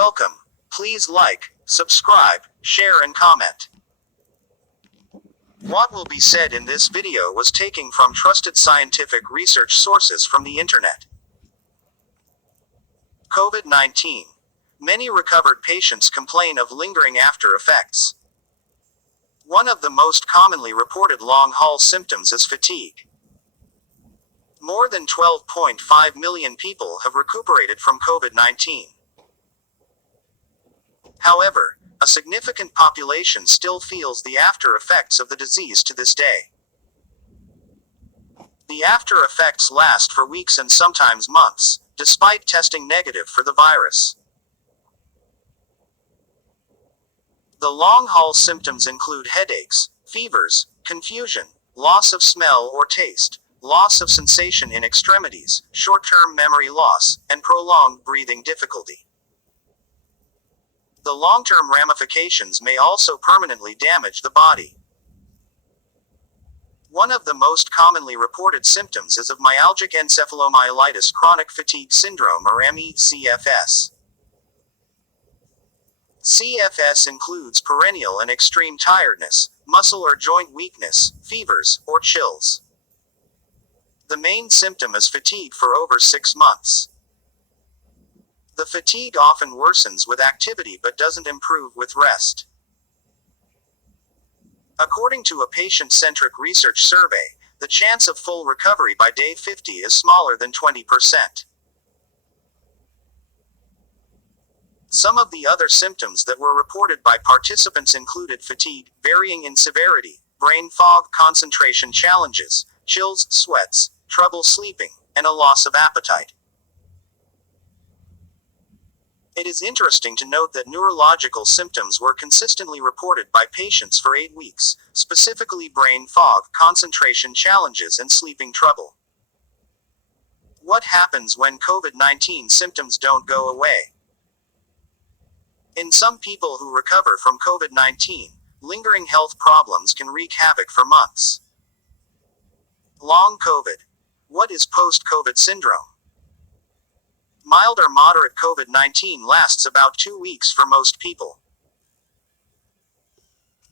Welcome. Please like, subscribe, share and comment. What will be said in this video was taken from trusted scientific research sources from the internet. Covid-19. Many recovered patients complain of lingering after effects. One of the most commonly reported long-haul symptoms is fatigue. More than 12.5 million people have recuperated from Covid-19. However, a significant population still feels the after effects of the disease to this day. The after effects last for weeks and sometimes months, despite testing negative for the virus. The long-haul symptoms include headaches, fevers, confusion, loss of smell or taste, loss of sensation in extremities, short-term memory loss, and prolonged breathing difficulty. The long-term ramifications may also permanently damage the body. One of the most commonly reported symptoms is of myalgic encephalomyelitis chronic fatigue syndrome or ME/CFS. CFS includes perennial and extreme tiredness, muscle or joint weakness, fevers, or chills. The main symptom is fatigue for over 6 months. The fatigue often worsens with activity but doesn't improve with rest. According to a patient-centric research survey, the chance of full recovery by day 50 is smaller than 20%. Some of the other symptoms that were reported by participants included fatigue, varying in severity, brain fog, concentration challenges, chills, sweats, trouble sleeping, and a loss of appetite. It is interesting to note that neurological symptoms were consistently reported by patients for 8 weeks, specifically brain fog, concentration challenges, and sleeping trouble. What happens when Covid-19 symptoms don't go away? In some people who recover from Covid-19, lingering health problems can wreak havoc for months. Long COVID. What is post-COVID syndrome? Mild or moderate Covid-19 lasts about 2 weeks for most people.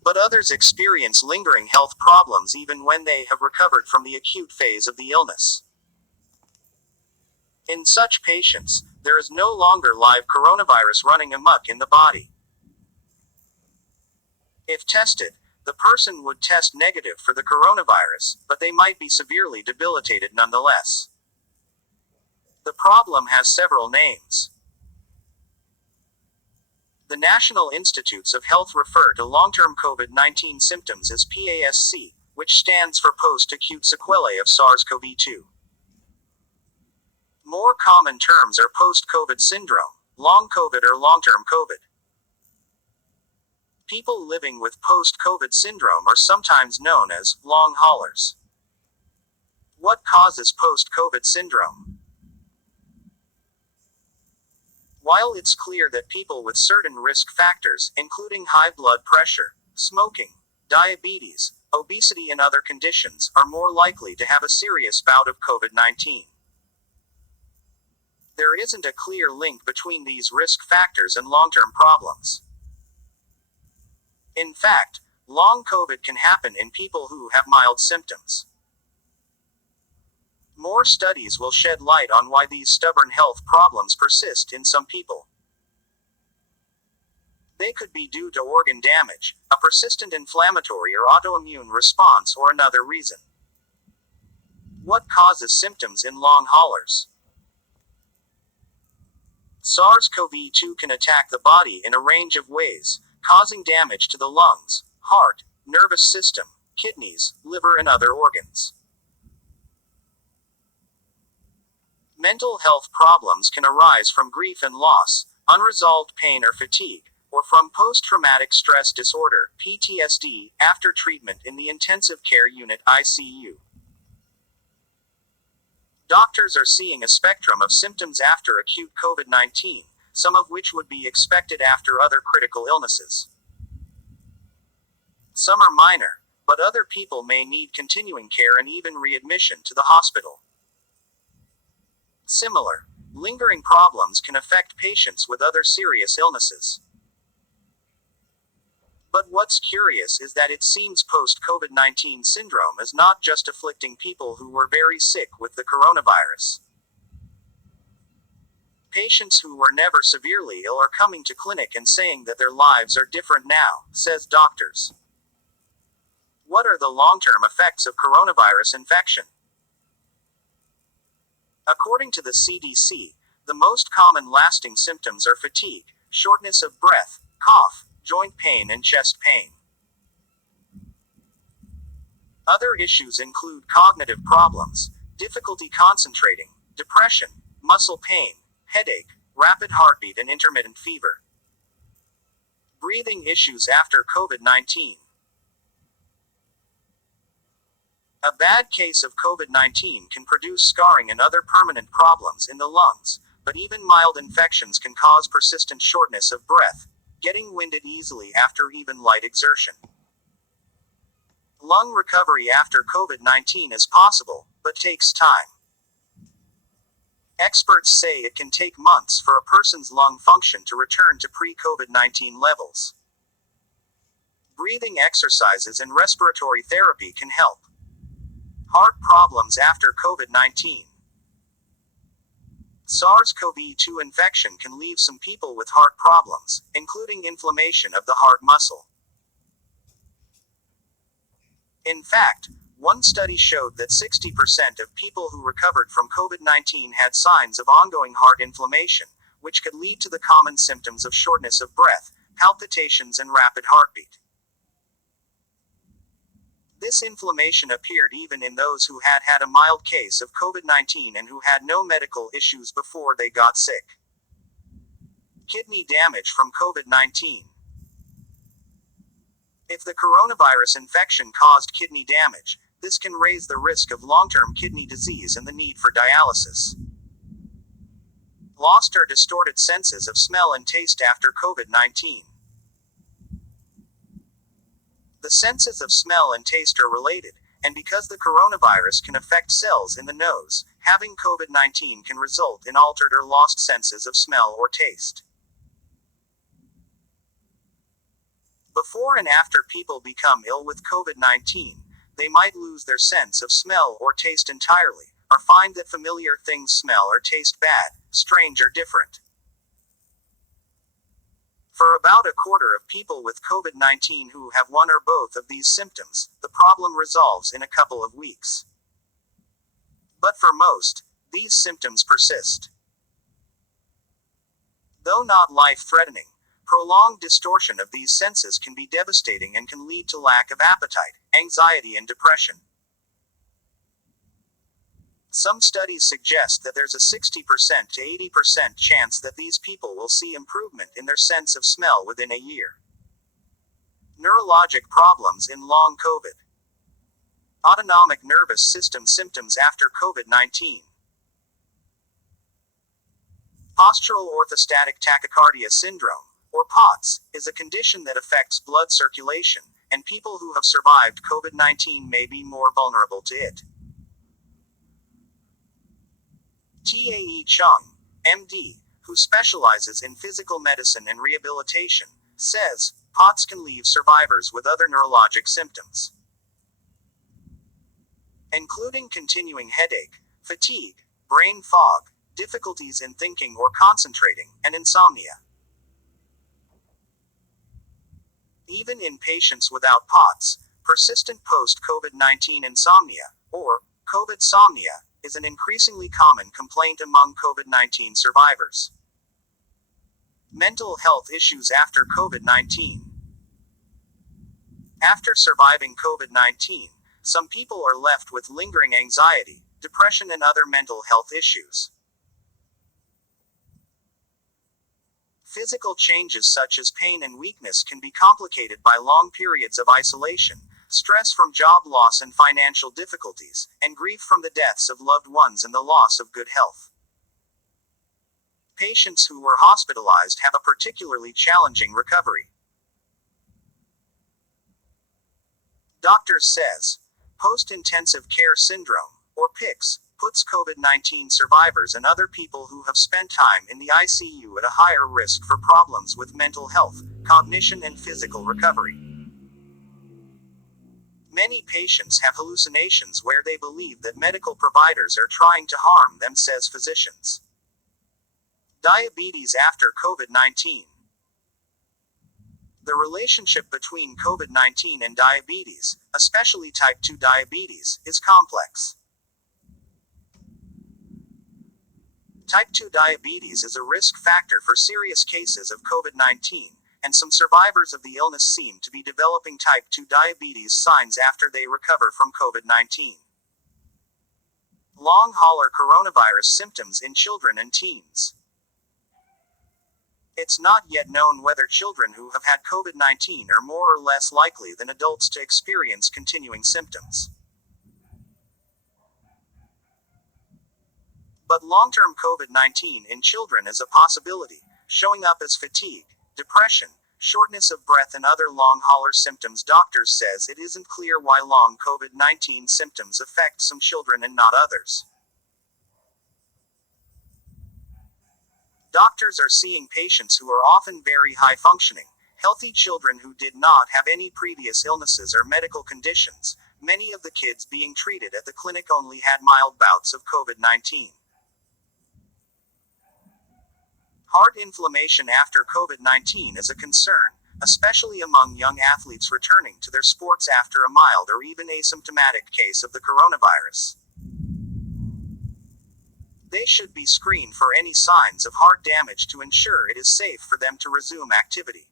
But others experience lingering health problems even when they have recovered from the acute phase of the illness. In such patients, there is no longer live coronavirus running amok in the body. If tested, the person would test negative for the coronavirus, but they might be severely debilitated nonetheless. The problem has several names. The National Institutes of Health refer to long-term Covid-19 symptoms as PASC, which stands for post-acute sequelae of SARS-CoV-2. More common terms are post-COVID syndrome, long COVID or long-term COVID. People living with post-COVID syndrome are sometimes known as long haulers. What causes post-COVID syndrome? While it's clear that people with certain risk factors, including high blood pressure, smoking, diabetes, obesity and other conditions, are more likely to have a serious bout of Covid-19. There isn't a clear link between these risk factors and long-term problems. In fact, long COVID can happen in people who have mild symptoms. More studies will shed light on why these stubborn health problems persist in some people. They could be due to organ damage, a persistent inflammatory or autoimmune response, or another reason. What causes symptoms in long haulers? SARS-CoV-2 can attack the body in a range of ways, causing damage to the lungs, heart, nervous system, kidneys, liver and other organs. Mental health problems can arise from grief and loss, unresolved pain or fatigue, or from post-traumatic stress disorder, PTSD, after treatment in the intensive care unit ICU. Doctors are seeing a spectrum of symptoms after acute Covid-19, some of which would be expected after other critical illnesses. Some are minor, but other people may need continuing care and even readmission to the hospital. Similar Lingering problems can affect patients with other serious illnesses. But what's curious is that it seems post-COVID-19 syndrome is not just afflicting people who were very sick with the coronavirus. Patients who were never severely ill are coming to clinic and saying that their lives are different now, says doctors. What are the long-term effects of coronavirus infection? According to the CDC, the most common lasting symptoms are fatigue, shortness of breath, cough, joint pain, and chest pain. Other issues include cognitive problems, difficulty concentrating, depression, muscle pain, headache, rapid heartbeat, and intermittent fever. Breathing issues after COVID-19. A bad case of COVID-19 can produce scarring and other permanent problems in the lungs, but even mild infections can cause persistent shortness of breath, getting winded easily after even light exertion. Lung recovery after COVID-19 is possible, but takes time. Experts say it can take months for a person's lung function to return to pre-COVID-19 levels. Breathing exercises and respiratory therapy can help. Heart problems after COVID-19. SARS-CoV-2 infection can leave some people with heart problems, including inflammation of the heart muscle. In fact, one study showed that 60% of people who recovered from COVID-19 had signs of ongoing heart inflammation, which could lead to the common symptoms of shortness of breath, palpitations, and rapid heartbeat. This inflammation appeared even in those who had had a mild case of COVID-19 and who had no medical issues before they got sick. Kidney damage from COVID-19. If the coronavirus infection caused kidney damage, this can raise the risk of long-term kidney disease and the need for dialysis. Lost or distorted senses of smell and taste after COVID-19. The senses of smell and taste are related, and because the coronavirus can affect cells in the nose, having COVID-19 can result in altered or lost senses of smell or taste. Before and after people become ill with COVID-19, they might lose their sense of smell or taste entirely, or find that familiar things smell or taste bad, strange, or different. For about a quarter of people with COVID-19 who have one or both of these symptoms, the problem resolves in a couple of weeks. But for most, these symptoms persist. Though not life-threatening, prolonged distortion of these senses can be devastating and can lead to lack of appetite, anxiety, and depression. Some studies suggest that there's a 60% to 80% chance that these people will see improvement in their sense of smell within a year. Neurologic problems in long COVID. Autonomic nervous system symptoms after COVID-19. Postural orthostatic tachycardia syndrome, or POTS, is a condition that affects blood circulation, and people who have survived COVID-19 may be more vulnerable to it. Tae Chung, MD, who specializes in physical medicine and rehabilitation, says, POTS can leave survivors with other neurologic symptoms, including continuing headache, fatigue, brain fog, difficulties in thinking or concentrating, and insomnia. Even in patients without POTS, persistent post-COVID-19 insomnia, or COVIDsomnia, is an increasingly common complaint among COVID-19 survivors. Mental health issues after COVID-19. After surviving COVID-19, some people are left with lingering anxiety, depression, and other mental health issues. Physical changes such as pain and weakness can be complicated by long periods of isolation, stress from job loss and financial difficulties, and grief from the deaths of loved ones and the loss of good health. Patients who were hospitalized have a particularly challenging recovery. Doctors says, post-intensive care syndrome, or PICS, puts COVID-19 survivors and other people who have spent time in the ICU at a higher risk for problems with mental health, cognition, and physical recovery. Many patients have hallucinations where they believe that medical providers are trying to harm them, says physicians. Diabetes after COVID-19. The relationship between COVID-19 and diabetes, especially type 2 diabetes, is complex. Type 2 diabetes is a risk factor for serious cases of COVID-19, and some survivors of the illness seem to be developing type 2 diabetes signs after they recover from COVID-19. Long hauler coronavirus symptoms in children and teens. It's not yet known whether children who have had COVID-19 are more or less likely than adults to experience continuing symptoms. But long-term COVID-19 in children is a possibility, showing up as fatigue, depression, shortness of breath, and other long hauler symptoms. Doctors says it isn't clear why long COVID-19 symptoms affect some children and not others. Doctors are seeing patients who are often very high functioning, healthy children who did not have any previous illnesses or medical conditions. Many of the kids being treated at the clinic only had mild bouts of COVID-19. Heart inflammation after COVID-19 is a concern, especially among young athletes returning to their sports after a mild or even asymptomatic case of the coronavirus. They should be screened for any signs of heart damage to ensure it is safe for them to resume activity.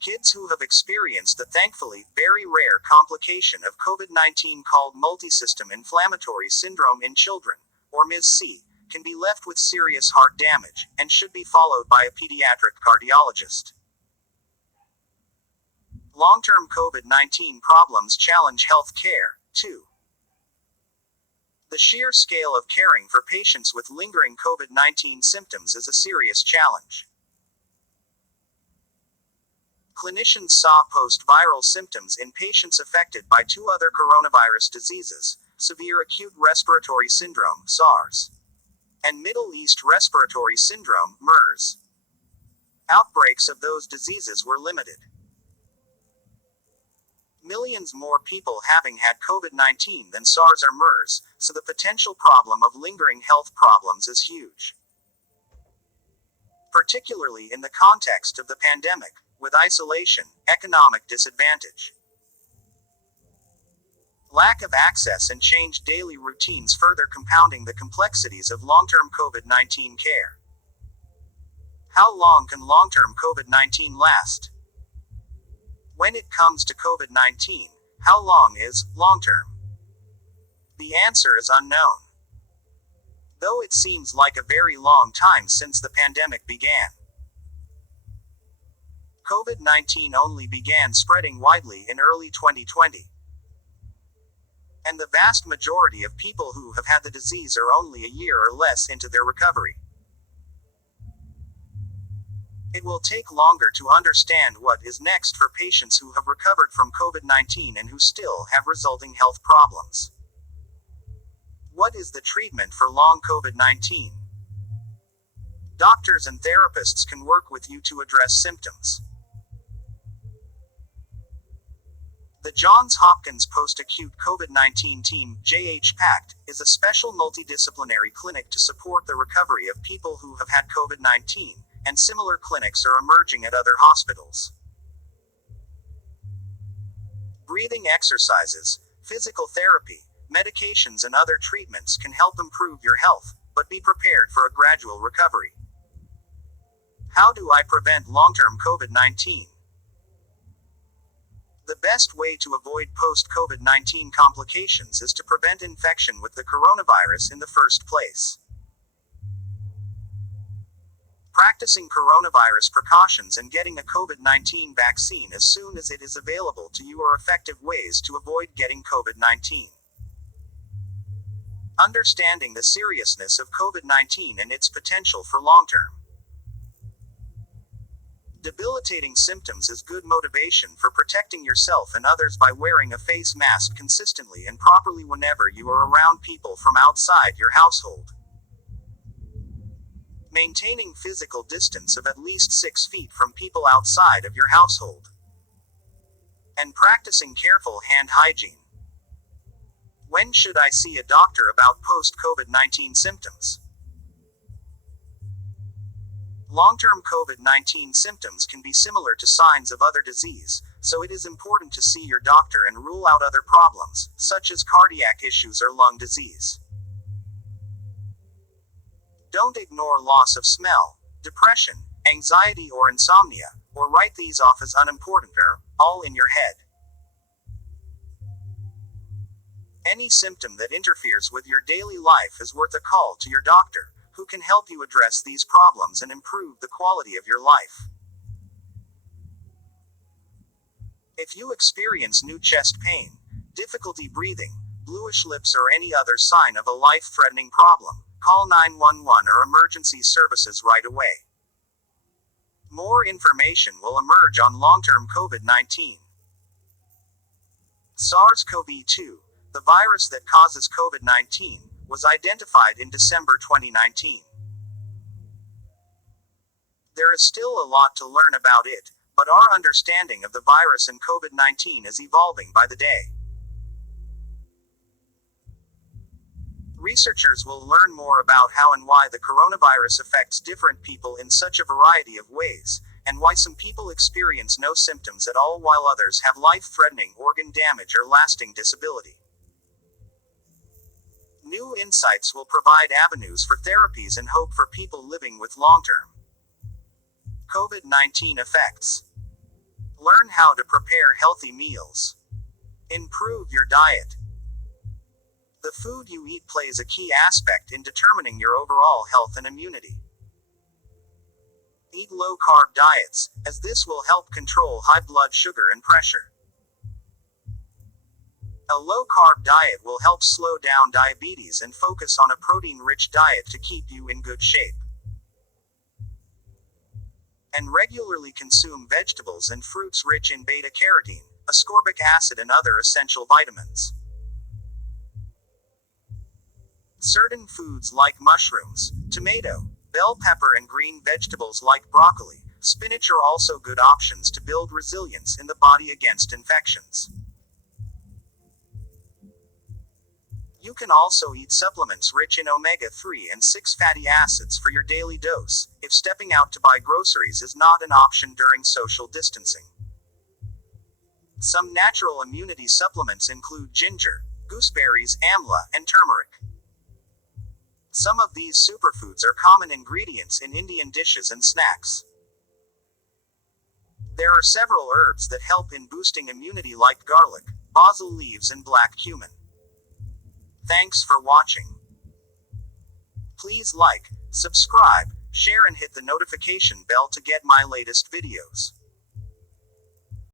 Kids who have experienced the thankfully very rare complication of COVID-19 called multisystem inflammatory syndrome in children, or MIS-C, can be left with serious heart damage, and should be followed by a pediatric cardiologist. Long-term COVID-19 problems challenge health care, too. The sheer scale of caring for patients with lingering COVID-19 symptoms is a serious challenge. Clinicians saw post-viral symptoms in patients affected by two other coronavirus diseases, severe acute respiratory syndrome, SARS, and Middle East respiratory syndrome, MERS. Outbreaks of those diseases were limited. Millions more people having had COVID-19 than SARS or MERS, so the potential problem of lingering health problems is huge. Particularly in the context of the pandemic, with isolation, economic disadvantage, lack of access, and changed daily routines further compounding the complexities of long-term COVID-19 care. How long can long-term COVID-19 last? When it comes to COVID-19, how long is long-term? The answer is unknown. Though it seems like a very long time since the pandemic began. COVID-19 only began spreading widely in early 2020. And the vast majority of people who have had the disease are only a year or less into their recovery. It will take longer to understand what is next for patients who have recovered from COVID-19 and who still have resulting health problems. What is the treatment for long COVID-19? Doctors and therapists can work with you to address symptoms. The Johns Hopkins Post-Acute COVID-19 Team, JH-PACT, is a special multidisciplinary clinic to support the recovery of people who have had COVID-19, and similar clinics are emerging at other hospitals. Breathing exercises, physical therapy, medications, and other treatments can help improve your health, but be prepared for a gradual recovery. How do I prevent long-term COVID-19? The best way to avoid post-COVID-19 complications is to prevent infection with the coronavirus in the first place. Practicing coronavirus precautions and getting a COVID-19 vaccine as soon as it is available to you are effective ways to avoid getting COVID-19. Understanding the seriousness of COVID-19 and its potential for long-term Debilitating symptoms is good motivation for protecting yourself and others by wearing a face mask consistently and properly whenever you are around people from outside your household. Maintaining physical distance of at least 6 feet from people outside of your household. And practicing careful hand hygiene. When should I see a doctor about post-COVID-19 symptoms? Long-term COVID-19 symptoms can be similar to signs of other disease, so it is important to see your doctor and rule out other problems, such as cardiac issues or lung disease. Don't ignore loss of smell, depression, anxiety or insomnia, or write these off as unimportant or all in your head. Any symptom that interferes with your daily life is worth a call to your doctor, who can help you address these problems and improve the quality of your life. If you experience new chest pain, difficulty breathing, bluish lips or any other sign of a life-threatening problem, call 911 or emergency services right away. More information will emerge on long-term COVID-19. SARS-CoV-2, the virus that causes COVID-19, was identified in December 2019. There is still a lot to learn about it, but our understanding of the virus and COVID-19 is evolving by the day. Researchers will learn more about how and why the coronavirus affects different people in such a variety of ways, and why some people experience no symptoms at all while others have life-threatening organ damage or lasting disability. New insights will provide avenues for therapies and hope for people living with long-term COVID-19 effects. Learn how to prepare healthy meals. Improve your diet. The food you eat plays a key aspect in determining your overall health and immunity. Eat low-carb diets, as this will help control high blood sugar and pressure. A low-carb diet will help slow down diabetes and focus on a protein-rich diet to keep you in good shape. And regularly consume vegetables and fruits rich in beta-carotene, ascorbic acid and other essential vitamins. Certain foods like mushrooms, tomato, bell pepper and green vegetables like broccoli, spinach are also good options to build resilience in the body against infections. You can also eat supplements rich in omega-3 and 6 fatty acids for your daily dose, if stepping out to buy groceries is not an option during social distancing. Some natural immunity supplements include ginger, gooseberries, amla, and turmeric. Some of these superfoods are common ingredients in Indian dishes and snacks. There are several herbs that help in boosting immunity like garlic, basil leaves and black cumin. Thanks for watching. Please like, subscribe, share and hit the notification bell to get my latest videos.